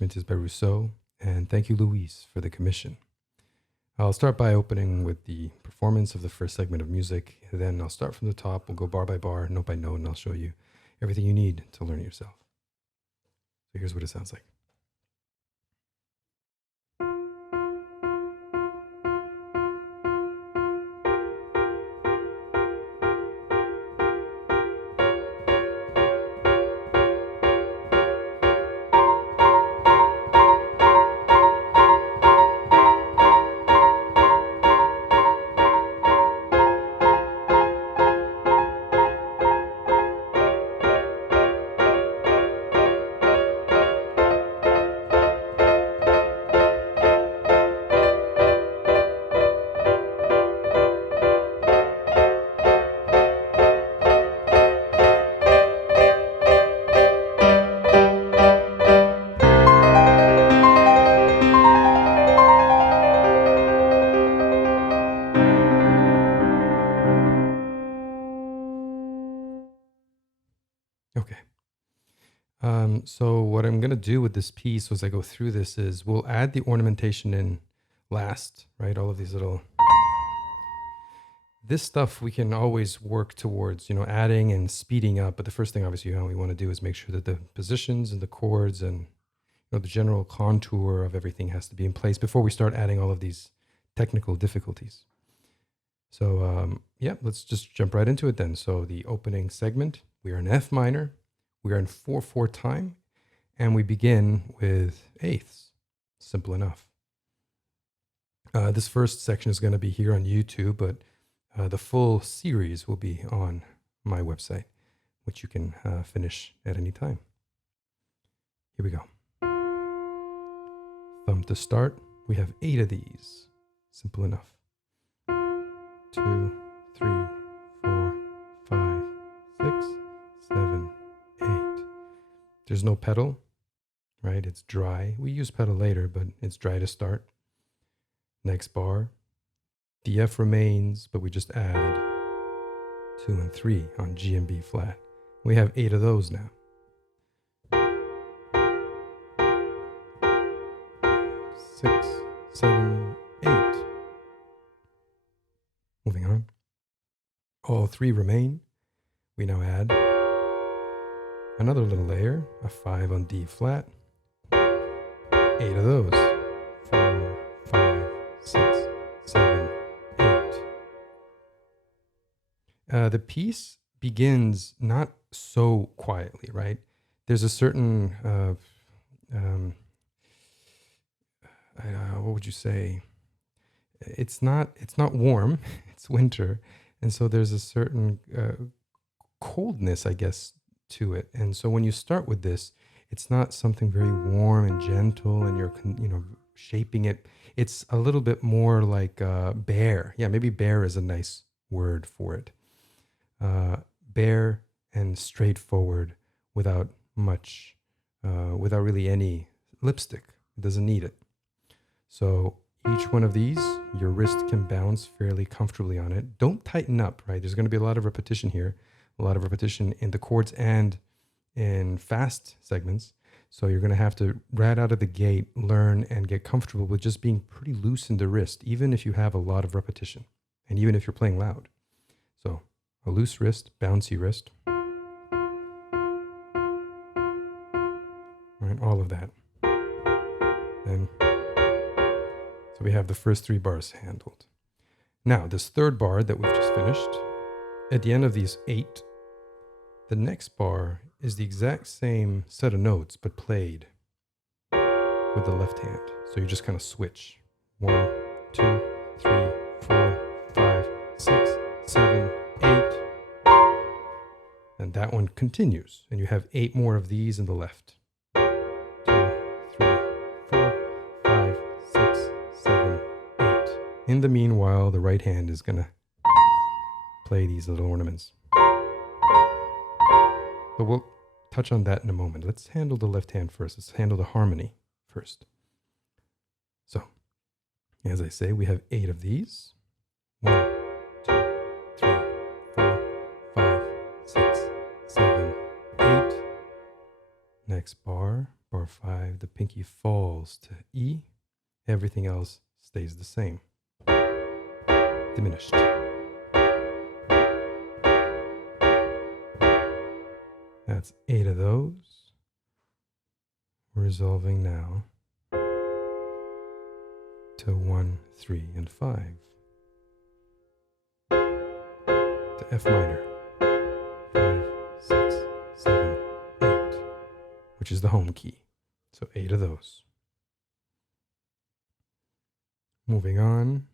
arrangement is by Rousseau, and thank you, Louise, for the commission. I'll start by opening with the performance of the first segment of music. Then I'll start from the top. We'll go bar by bar, note by note, and I'll show you everything you need to learn it yourself. So here's what it sounds like. Okay. So what I'm going to do with this piece as I go through this is we'll add the ornamentation in last, right? All of these little... This stuff we can always work towards, adding and speeding up. But the first thing, obviously, we want to do is make sure that the positions and the chords and the general contour of everything has to be in place before we start adding all of these technical difficulties. So, let's just jump right into it then. So the opening segment, we are in F minor, we are in 4/4 time, and we begin with eighths. Simple enough. This first section is going to be here on YouTube, but the full series will be on my website, which you can finish at any time. Here we go. Thumb to start. We have 8 of these. Simple enough. 2, 3, 4, 5, 6, 7, 8. There's no pedal, right? It's dry. We use pedal later, but it's dry to start. Next bar. The F remains, but we just add 2 and 3 on G and B flat. We have 8 of those now. 6, 7, 8. Moving on. All 3 remain. We now add another little layer, a 5 on D flat. 8 of those. 4, 5, 6, 7, 8. The piece begins not so quietly, right? There's a certain, what would you say? It's not warm. It's winter, and so there's a certain coldness, I guess, to it. And so when you start with this, it's not something very warm and gentle, and you're shaping it. It's a little bit more like bare. Yeah, maybe bare is a nice word for it. Bare and straightforward, without much, without really any lipstick. It doesn't need it. So each one of these, your wrist can bounce fairly comfortably on it. Don't tighten up, right? There's going to be a lot of repetition here, a lot of repetition in the chords and in fast segments. So you're going to have to, right out of the gate, learn and get comfortable with just being pretty loose in the wrist, even if you have a lot of repetition, and even if you're playing loud. So a loose wrist, bouncy wrist. All right, all of that. And so we have the first 3 bars handled. Now, this third bar that we've just finished, at the end of these 8, the next bar is the exact same set of notes, but played with the left hand. So you just kind of switch. 1, 2, 3, 4, 5, 6, 7, 8. And that one continues. And you have 8 more of these in the left. 2, 3, 4, 5, 6, 7, 8. In the meanwhile, the right hand is going to play these little ornaments. But we'll touch on that in a moment. Let's handle the left hand first. Let's handle the harmony first. So, as I say, we have 8 of these. 1, 2, 3, 4, 5, 6, 7, 8. Next bar, Bar 5, the pinky falls to E. Everything else stays the same. Diminished. That's 8 of those. We're resolving now to 1, 3, and 5. To F minor. 5, 6, 7, 8. Which is the home key. So 8 of those. Moving on.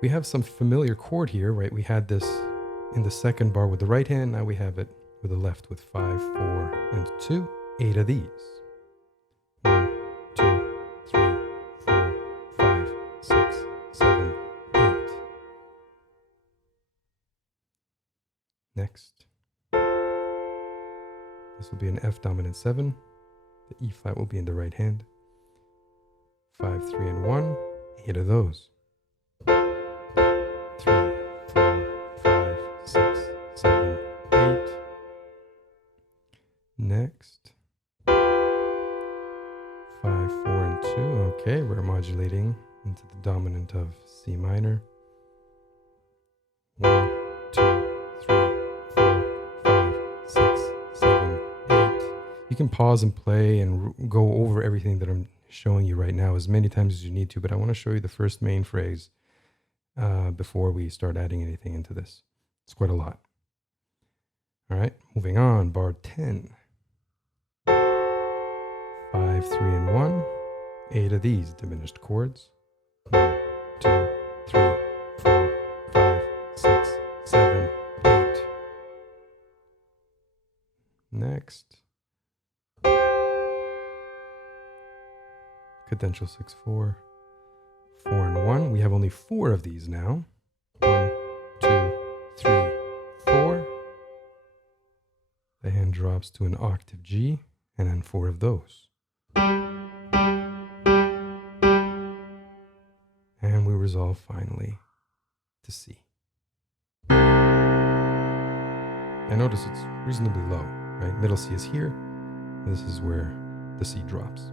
We have some familiar chord here, right? We had this in the second bar with the right hand. Now we have it with the left with 5, 4, and 2. 8 of these. 1, 2, 3, 4, 5, 6, 7, 8. Next. This will be an F dominant 7. The E flat will be in the right hand. 5, 3, and 1. 8 of those. 3, 4, 5, 6, 7, 8. Next. 5, 4, and 2. Okay, we're modulating into the dominant of C minor. 1, 2, 3, 4, 5, 6, 7, 8. You can pause and play and go over everything that I'm showing you right now as many times as you need to, but I want to show you the first main phrase before we start adding anything into this. It's quite a lot. All right, moving on, bar 10. 5, 3, and 1. 8 of these diminished chords. 1, 2, 3, 4, 5, 6, 7, 8. Next. Cadential 6, 4. 4 and 1. We have only 4 of these now. 1, 2, 3, 4. The hand drops to an octave G, and then 4 of those. And we resolve finally to C. And notice it's reasonably low, right? Middle C is here. This is where the C drops.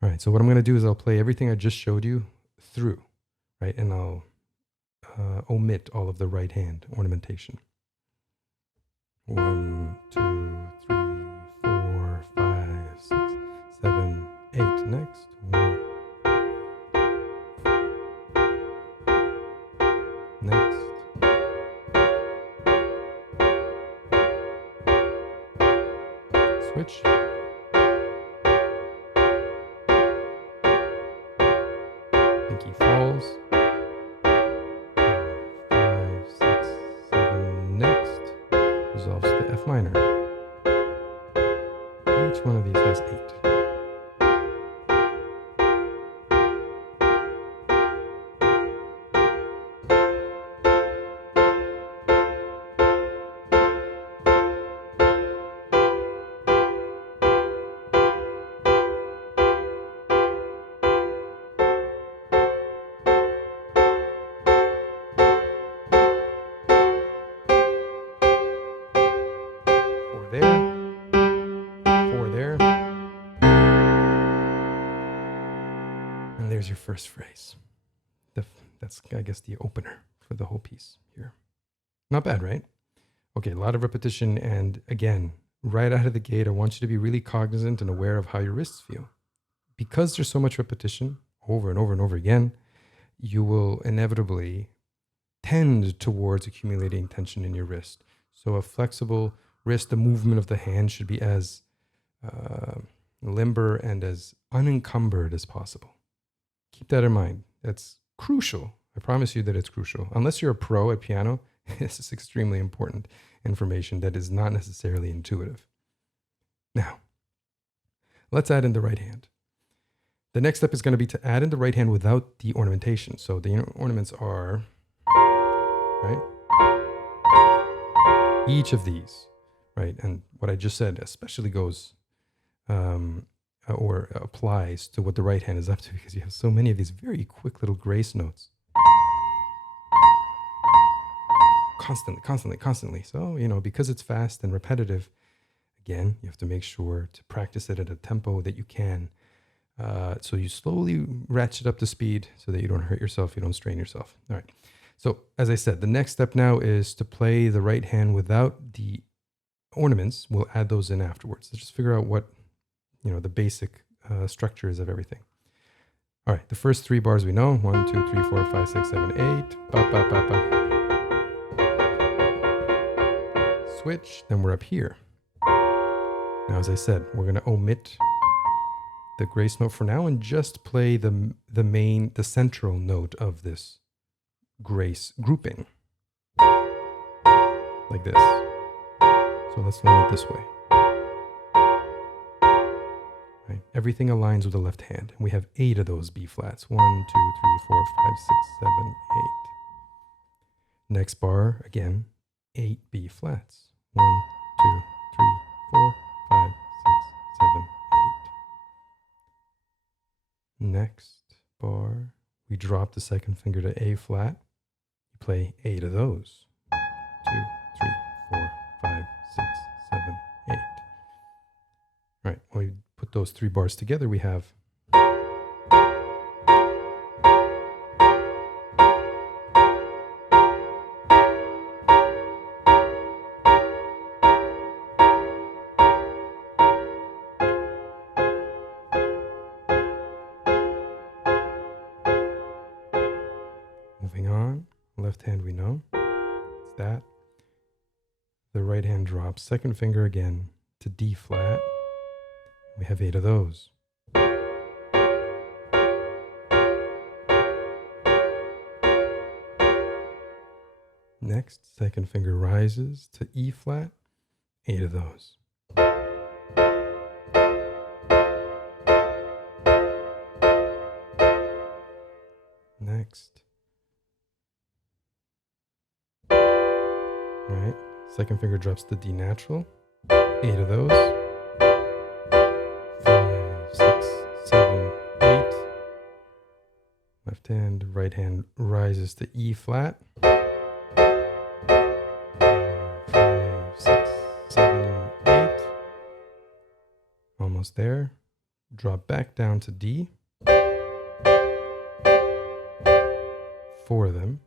All right, so what I'm going to do is I'll play everything I just showed you through, right? And I'll omit all of the right hand ornamentation. 1, 2, 3, 4, 5, 6, 7, 8. Next. 1. Next. Switch. Pinky falls. 5, 6, 7. Next. Resolves to F minor. Each one of these has 8. There's your first phrase. That's, I guess, the opener for the whole piece here. Not bad, right? Okay, a lot of repetition. And again, right out of the gate, I want you to be really cognizant and aware of how your wrists feel. Because there's so much repetition over and over and over again, you will inevitably tend towards accumulating tension in your wrist. So a flexible wrist, the movement of the hand should be as limber and as unencumbered as possible. Keep that in mind. That's crucial. I promise you that it's crucial. Unless you're a pro at piano, this is extremely important information that is not necessarily intuitive. Now, let's add in the right hand. The next step is going to be to add in the right hand without the ornamentation. So the ornaments are, right? Each of these, right? And what I just said especially goes or applies to what the right hand is up to, because you have so many of these very quick little grace notes. constantly. So, because it's fast and repetitive, again, you have to make sure to practice it at a tempo that you can. So you slowly ratchet up the speed so that you don't hurt yourself, you don't strain yourself. All right. So as I said, the next step now is to play the right hand without the ornaments. We'll add those in afterwards. Let's just figure out what, the basic structures of everything. All right, the first 3 bars we know. 1, 2, 3, 4, 5, 6, 7, 8. Ba, ba, ba, ba. Switch, then we're up here. Now, as I said, we're going to omit the grace note for now and just play the central note of this grace grouping. Like this. So let's learn it this way. Right? Everything aligns with the left hand. We have 8 of those B flats. 1, 2, 3, 4, 5, 6, 7, 8. Next bar, again, 8 B flats. 1, 2, 3, 4, 5, 6, 7, 8. Next bar, we drop the second finger to A flat. You play 8 of those. 2, 3, 4, 5, 6, 7, 8. All right, when we put those 3 bars together, we have moving on. Left hand we know. It's that. The right hand drops second finger again to D flat. We have 8 of those. Next, second finger rises to E flat. 8 of those. Next. All right. Second finger drops to D natural. 8 of those. 5, 6, 7, 8. Left hand, right hand rises to E flat. 5, 6, 7, 8. Almost there. Drop back down to D. 4 of them.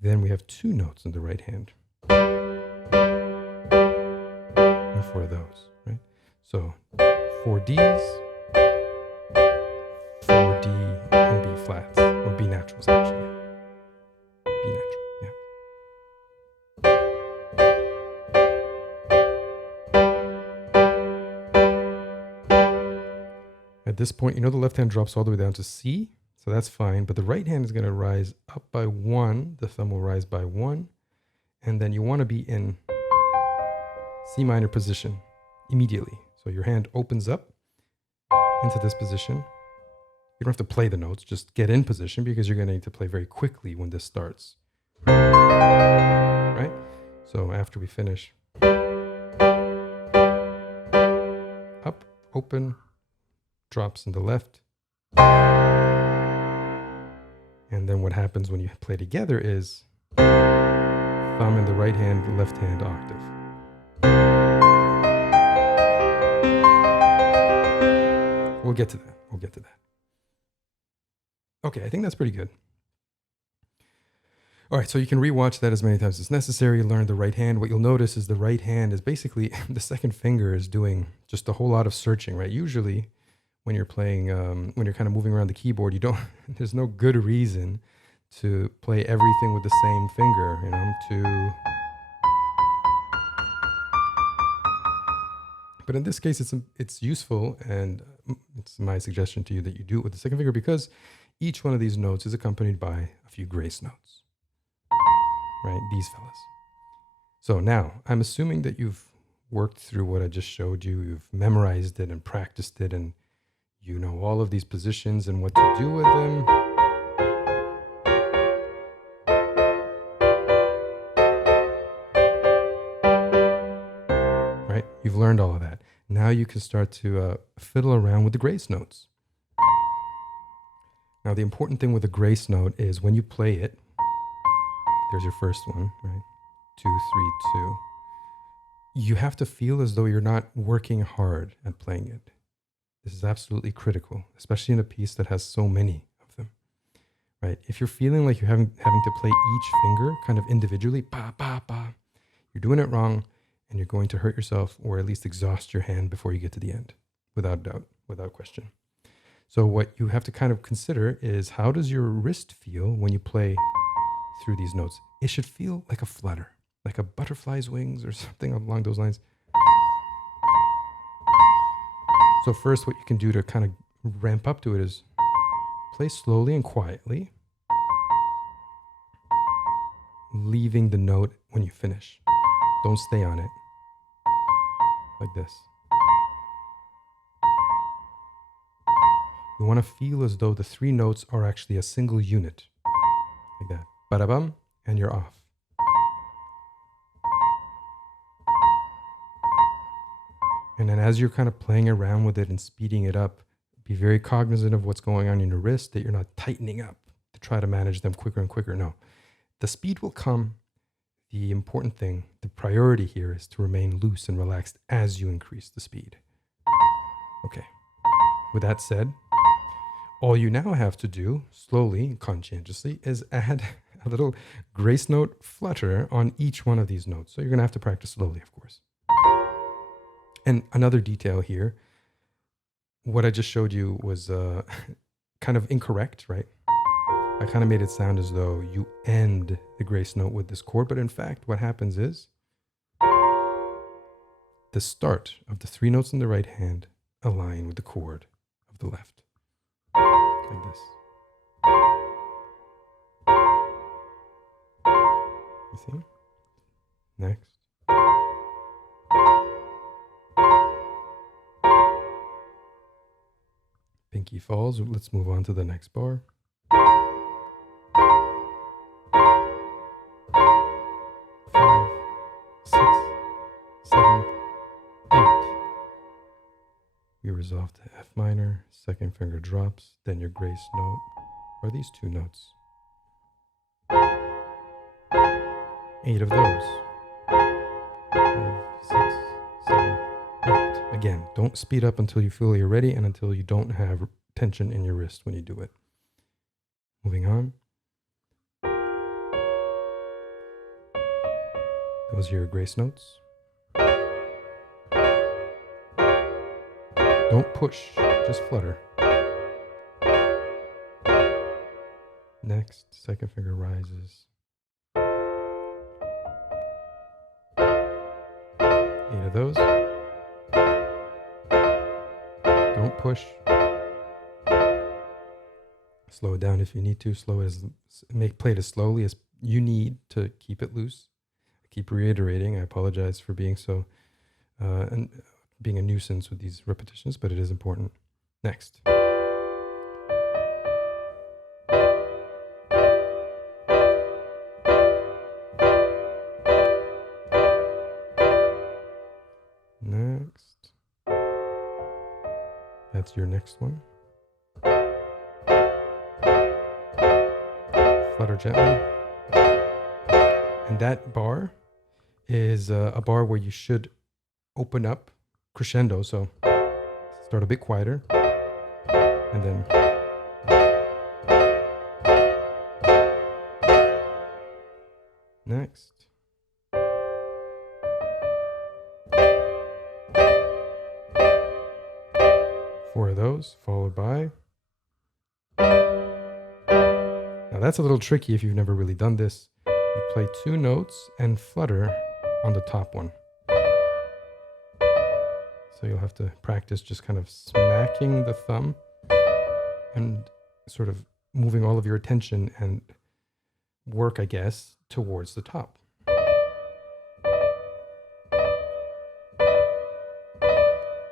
Then we have 2 notes in the right hand. And 4 of those, right? So 4 Ds, 4 D, and B flats, or B naturals actually. B natural, yeah. At this point, the left hand drops all the way down to C. So that's fine, but the right hand is going to rise up by 1. The thumb will rise by 1. And then you want to be in C minor position immediately. So your hand opens up into this position. You don't have to play the notes, just get in position because you're going to need to play very quickly when this starts. Right? So after we finish, up, open, drops in the left. And then what happens when you play together is thumb in the right hand, left hand octave. We'll get to that. Okay, I think that's pretty good. All right, so you can rewatch that as many times as necessary, learn the right hand. What you'll notice is the right hand is basically, the second finger is doing just a whole lot of searching, right? Usually, when you're playing, when you're kind of moving around the keyboard, there's no good reason to play everything with the same finger, But in this case, it's useful, and it's my suggestion to you that you do it with the second finger because each one of these notes is accompanied by a few grace notes, right? These fellas. So now, I'm assuming that you've worked through what I just showed you, you've memorized it and practiced it, and you know all of these positions and what to do with them. Right? You've learned all of that. Now you can start to fiddle around with the grace notes. Now the important thing with the grace note is when you play it, There's your first one, right? 2, 3, 2. You have to feel as though you're not working hard at playing it. This is absolutely critical, especially in a piece that has so many of them, right? If you're feeling like you're having to play each finger kind of individually, ba, ba, ba, you're doing it wrong and you're going to hurt yourself or at least exhaust your hand before you get to the end, without doubt, without question. So what you have to kind of consider is, how does your wrist feel when you play through these notes? It should feel like a flutter, like a butterfly's wings or something along those lines. So first, what you can do to kind of ramp up to it is play slowly and quietly, leaving the note when you finish. Don't stay on it. Like this. You want to feel as though the 3 notes are actually a single unit. Like that. Ba-da-bum, and you're off. And then as you're kind of playing around with it and speeding it up, be very cognizant of what's going on in your wrist, that you're not tightening up to try to manage them quicker and quicker. No, the speed will come. The important thing, the priority here, is to remain loose and relaxed as you increase the speed. Okay, with that said, all you now have to do, slowly and conscientiously, is add a little grace note flutter on each one of these notes. So you're going to have to practice slowly, of course. And another detail here, what I just showed you was kind of incorrect, right? I kind of made it sound as though you end the grace note with this chord, but in fact, what happens is the start of the 3 notes in the right hand align with the chord of the left, like this. You see? Next. Pinky falls. Let's move on to the next bar. 5, 6, 7, 8. We resolve to F minor, second finger drops, then your grace note are these 2 notes. 8 of those. 5, 6, 7, 8. Again, don't speed up until you feel you're ready and until you don't have tension in your wrist when you do it. Moving on. Those are your grace notes. Don't push, just flutter. Next, second finger rises. 8 of those. Don't push. Slow it down if you need to. Play it as slowly as you need to keep it loose. I keep reiterating. I apologize for being so and being a nuisance with these repetitions, but it is important. Next. Next. That's your next one. Flutter gently. And that bar is a bar where you should open up crescendo. So start a bit quieter and then next. Four of those, followed by. Now that's a little tricky if you've never really done this. You play 2 notes and flutter on the top one. So you'll have to practice just kind of smacking the thumb and sort of moving all of your attention and work, I guess, towards the top.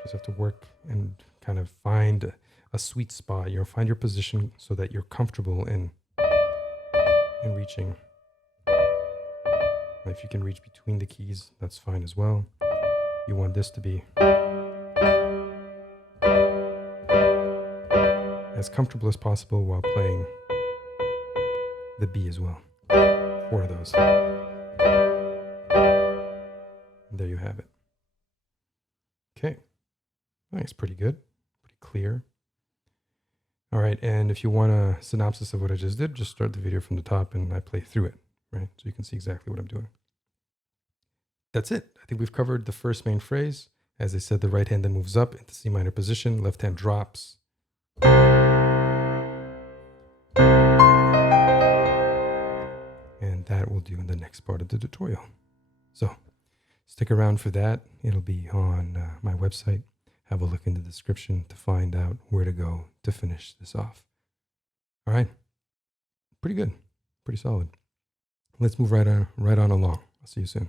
Just have to work and kind of find a sweet spot. Find your position so that you're comfortable in reaching. And if you can reach between the keys, that's fine as well. You want this to be as comfortable as possible while playing the B as well. 4 of those. And there you have it. Okay. Nice, pretty good. Pretty clear. All right, and if you want a synopsis of what I just did, just start the video from the top and I play through it, right? So you can see exactly what I'm doing. That's it. I think we've covered the first main phrase. As I said, the right hand then moves up into C minor position, left hand drops. And that we'll do in the next part of the tutorial. So stick around for that. It'll be on my website. Have a look in the description to find out where to go to finish this off. All right. Pretty good. Pretty solid. Let's move right on along. I'll see you soon.